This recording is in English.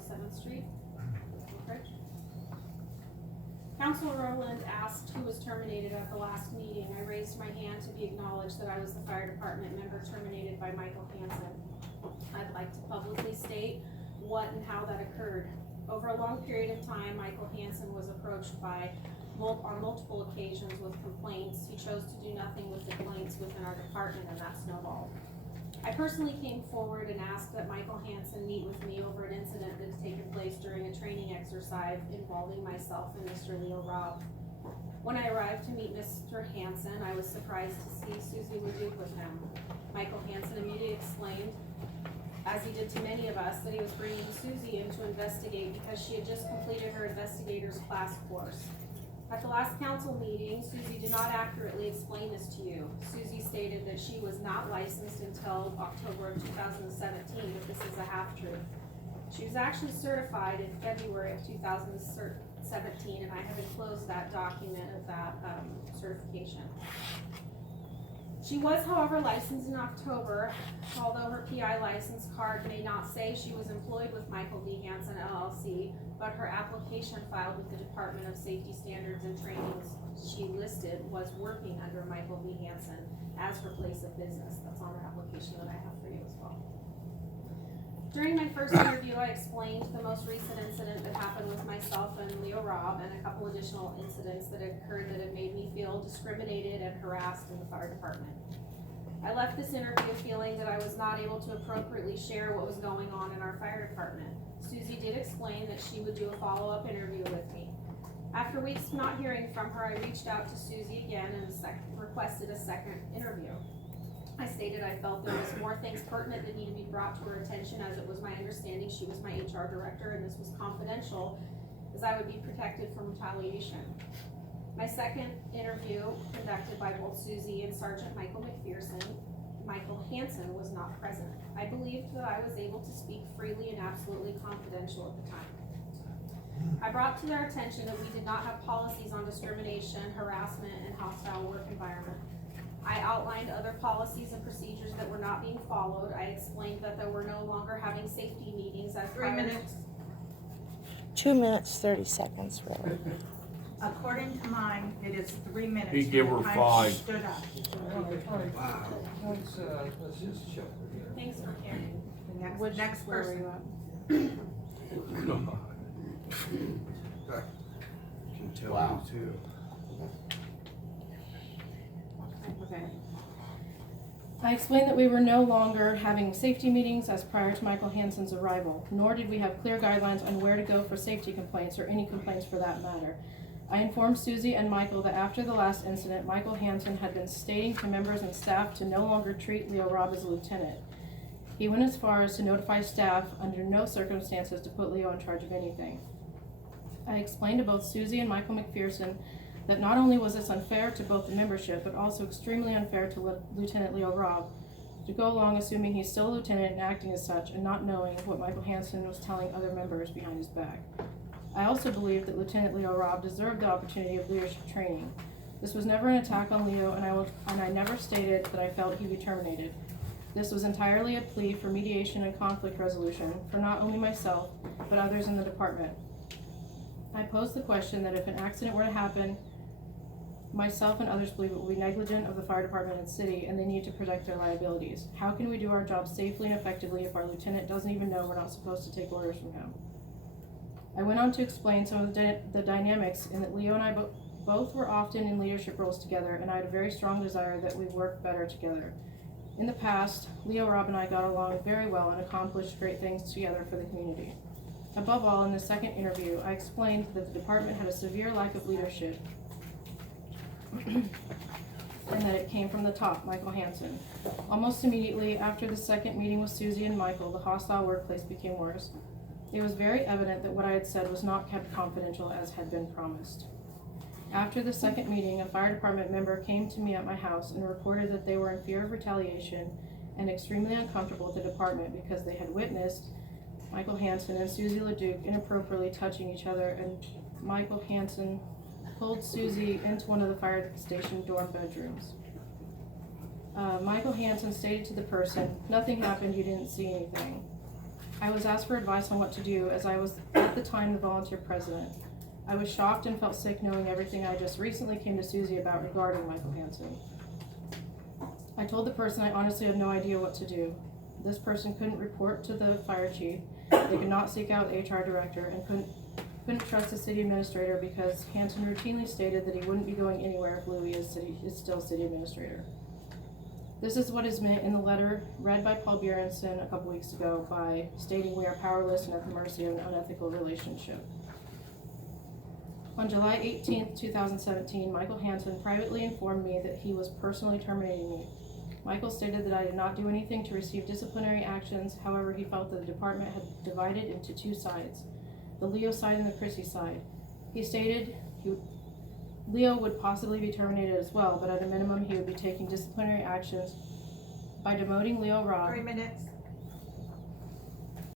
7th Street, Oakridge. Council Rowland asked who was terminated at the last meeting. I raised my hand to be acknowledged that I was the fire department member terminated by Michael Hansen. I'd like to publicly state what and how that occurred. Over a long period of time, Michael Hansen was approached on multiple occasions with complaints. He chose to do nothing with the complaints within our department, and that snowballed. I personally came forward and asked that Michael Hansen meet with me over an incident that had taken place during a training exercise involving myself and Mr. Leo Robb. When I arrived to meet Mr. Hansen, I was surprised to see Susie Leduc with him. Michael Hansen immediately explained, as he did to many of us, that he was bringing Susie in to investigate because she had just completed her investigator's class course. At the last council meeting, Susie did not accurately explain this to you. Susie stated that she was not licensed until October of 2017, but this is a half-truth. She was actually certified in February of 2017, and I have enclosed that document of that certification. She was, however, licensed in October, although her PI license card may not say she was employed with Michael V. Hansen LLC, but her application filed with the Department of Safety Standards and Trainings she listed was working under Michael V. Hansen as her place of business. That's on her application that I have for you as well. During my first interview, I explained the most recent incident that happened with myself and Leo Robb, and a couple additional incidents that had occurred that had made me feel discriminated and harassed in the fire department. I left this interview feeling that I was not able to appropriately share what was going on in our fire department. Susie did explain that she would do a follow-up interview with me. After weeks of not hearing from her, I reached out to Susie again and requested a second interview. I stated I felt there was more things pertinent that needed to be brought to her attention, as it was my understanding she was my HR director and this was confidential, as I would be protected from retaliation. My second interview, conducted by both Susie and Sergeant Michael Hansen, was not present. I believed that I was able to speak freely and absolutely confidential at the time. I brought to their attention that we did not have policies on discrimination, harassment, and hostile work environment. I outlined other policies and procedures that were not being followed. I explained that they were no longer having safety meetings as 3 minutes. 2 minutes, 30 seconds, really. According to mine, it is 3 minutes. He gave her from the time 5. she stood up. Wow. Let's just check. Thanks for caring. The next person. God. Can tell Wow. you too. Okay. I explained that we were no longer having safety meetings as prior to Michael Hansen's arrival, nor did we have clear guidelines on where to go for safety complaints or any complaints for that matter. I informed Susie and Michael that after the last incident, Michael Hansen had been stating to members and staff to no longer treat Leo Robb as a lieutenant. He went as far as to notify staff under no circumstances to put Leo in charge of anything. I explained to both Susie and Michael McPherson that not only was this unfair to both the membership, but also extremely unfair to Lieutenant Leo Robb to go along assuming he's still a lieutenant and acting as such and not knowing what Michael Hansen was telling other members behind his back. I also believe that Lieutenant Leo Robb deserved the opportunity of leadership training. This was never an attack on Leo, and I never stated that I felt he be terminated. This was entirely a plea for mediation and conflict resolution for not only myself, but others in the department. I posed the question that if an accident were to happen, myself and others believe it will be negligent of the fire department and city, and they need to protect their liabilities. How can we do our job safely and effectively if our lieutenant doesn't even know we're not supposed to take orders from him? I went on to explain some of the dynamics in that Leo and I both were often in leadership roles together, and I had a very strong desire that we work better together. In the past, Leo, Robb, and I got along very well and accomplished great things together for the community. Above all, in the second interview, I explained that the department had a severe lack of leadership and that it came from the top, Michael Hansen. Almost immediately after the second meeting with Susie and Michael, the hostile workplace became worse. It was very evident that what I had said was not kept confidential as had been promised. After the second meeting, a fire department member came to me at my house and reported that they were in fear of retaliation and extremely uncomfortable with the department because they had witnessed Michael Hansen and Susie Leduc inappropriately touching each other, and Michael Hansen pulled Susie into one of the fire station dorm bedrooms. Michael Hansen stated to the person, "Nothing happened, you didn't see anything." I was asked for advice on what to do, as I was at the time the volunteer president. I was shocked and felt sick knowing everything I just recently came to Susie about regarding Michael Hansen. I told the person I honestly had no idea what to do. This person couldn't report to the fire chief, they could not seek out the HR director, and couldn't trust the city administrator because Hansen routinely stated that he wouldn't be going anywhere if Louis is still city administrator. This is what is meant in the letter read by Paul Bjornson a couple weeks ago by stating we are powerless and at the mercy of an unethical relationship. On July 18th, 2017, Michael Hansen privately informed me that he was personally terminating me. Michael stated that I did not do anything to receive disciplinary actions, however he felt that the department had divided into two sides, the Leo side and the Chrissy side. He stated Leo would possibly be terminated as well, but at a minimum he would be taking disciplinary actions by demoting Leo Robb. 3 minutes.